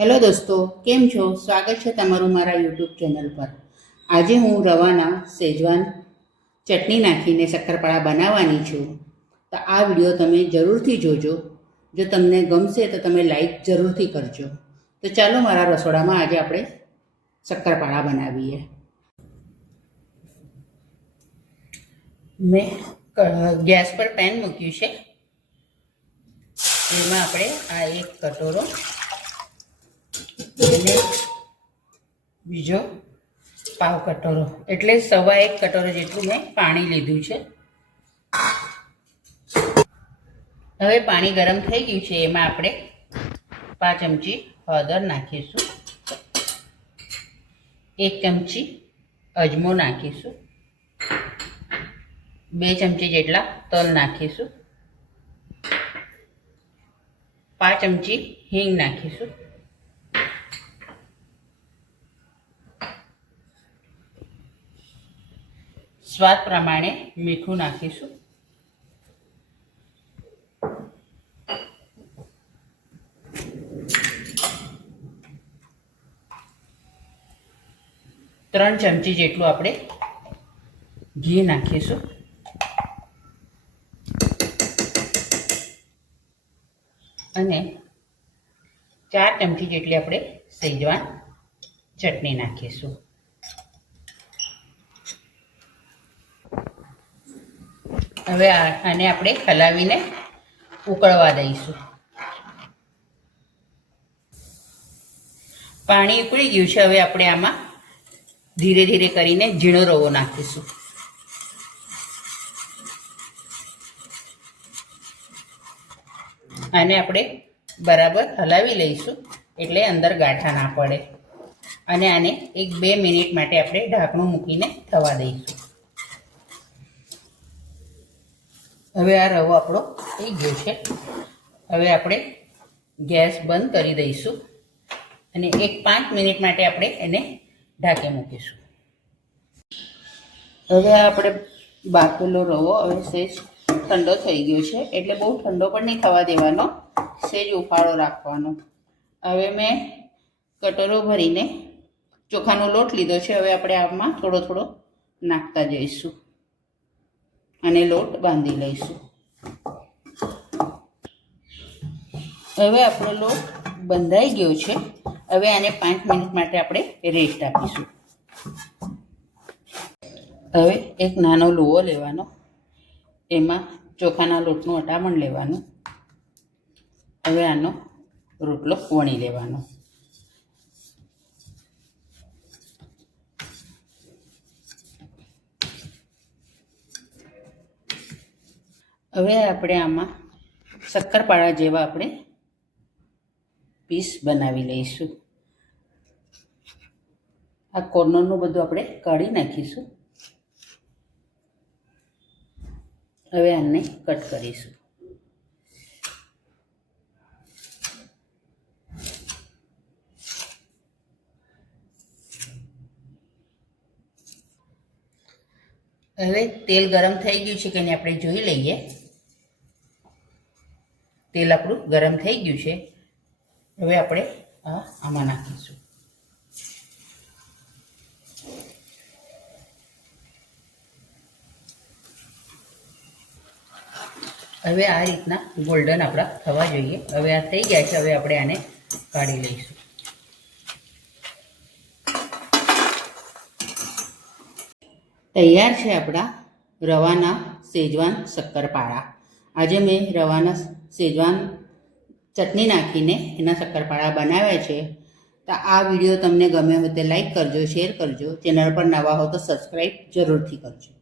Hello દોસ્તો, કેમ છો? સ્વાગત છે તમારું મારા યુટ્યુબ ચેનલ પર. આજે હું રવાના સેજવાન ચટણી નાખીને શક્કરપારા બનાવવાની છું. તો આ વિડીયો તમે જરૂરથી જોજો. જો તમને ગમશે તો તમે લાઈક જરૂરથી કરજો. તો ચાલો મારા રસોડામાં આજે આપણે શક્કરપારા બનાવીએ. મેં ગેસ પર પેન મૂક્યું છે. એમાં આપણે આ એક કટોરો અને બીજો પાવ કટોરો એટલે 1.25 કટોરો જેટલું મેં પાણી લીધું છે. હવે પાણી ગરમ થઈ ગયું છે. એમાં આપણે 5 ચમચી હળદર નાખીશું, 1 ચમચી અજમો નાખીશું, 2 ચમચી જેટલા તલ નાખીશું, 5 ચમચી હિંગ નાખીશું, સ્વાદ પ્રમાણે મીઠું નાખીશું, ત્રણ ચમચી જેટલું આપણે ઘી નાખીશું, અને 4 ચમચી જેટલી આપણે સેજવાન ચટણી નાખીશું. હવે આને આપણે હલાવીને ઉકળવા દઈશું. પાણી ઉકળી ગયું છે. હવે આપણે આમાં ધીરે ધીરે કરીને ઝીણો રવો નાખીશું. આને આપણે બરાબર હલાવી લઈશું એટલે અંદર ગાંઠા ના પડે. અને આને 1-2 મિનિટ માટે આપણે ઢાંકણું મૂકીને થવા દઈશું. હવે આ રવો આપણો થઈ ગયો છે. હવે આપણે ગેસ બંધ કરી દઈશું અને 5 મિનિટ માટે આપણે એને ઢાંકી મૂકીશું. હવે આપણે બાફેલો રવો હવે સહેજ ઠંડો થઈ ગયો છે, એટલે બહુ ઠંડો પણ નહીં થવા દેવાનો, સહેજ ઉફાળો રાખવાનો. હવે મેં કટોરો ભરીને ચોખાનો લોટ લીધો છે. હવે આપણે આમાં થોડો થોડો નાખતા જઈશું અને લોટ બાંધી લઈશું. હવે આપણો લોટ બંધાઈ ગયો છે. હવે આને 5 મિનિટ માટે આપણે રેસ્ટ આપીશું. હવે એક નાનો લુવો લેવાનો, એમાં ચોખાના લોટનું અટામણ લેવાનું. હવે આનો રોટલો વણી લેવાનો. હવે આપણે આમાં શક્કરપારા જેવા આપણે પીસ બનાવી લઈશું. આ કોર્નરનું બધું આપણે કાઢી નાખીશું. હવે આને કટ કરીશું. હવે તેલ ગરમ થઈ ગયું છે કે નહીં આપણે જોઈ લઈએ. તેલ આપણું ગરમ થઈ ગયું છે. હવે આપણે આમાં નાખીશું. હવે આ રીતના ગોલ્ડન આપણા થવા જોઈએ. હવે આ થઈ ગયા છે. હવે આપણે આને કાઢી લઈશું. તૈયાર છે આપણા રવાના સેજવાન શક્કરપારા. આજે મેં રવાના સેજવાન ચટણી નાખીને એના શક્કરપારા બનાવ્યા છે. તો આ વિડીયો તમને ગમ્યો હોય તો લાઈક કરજો, શેર કરજો. ચેનલ પર નવા હો તો સબસ્ક્રાઈબ જરૂરથી કરજો.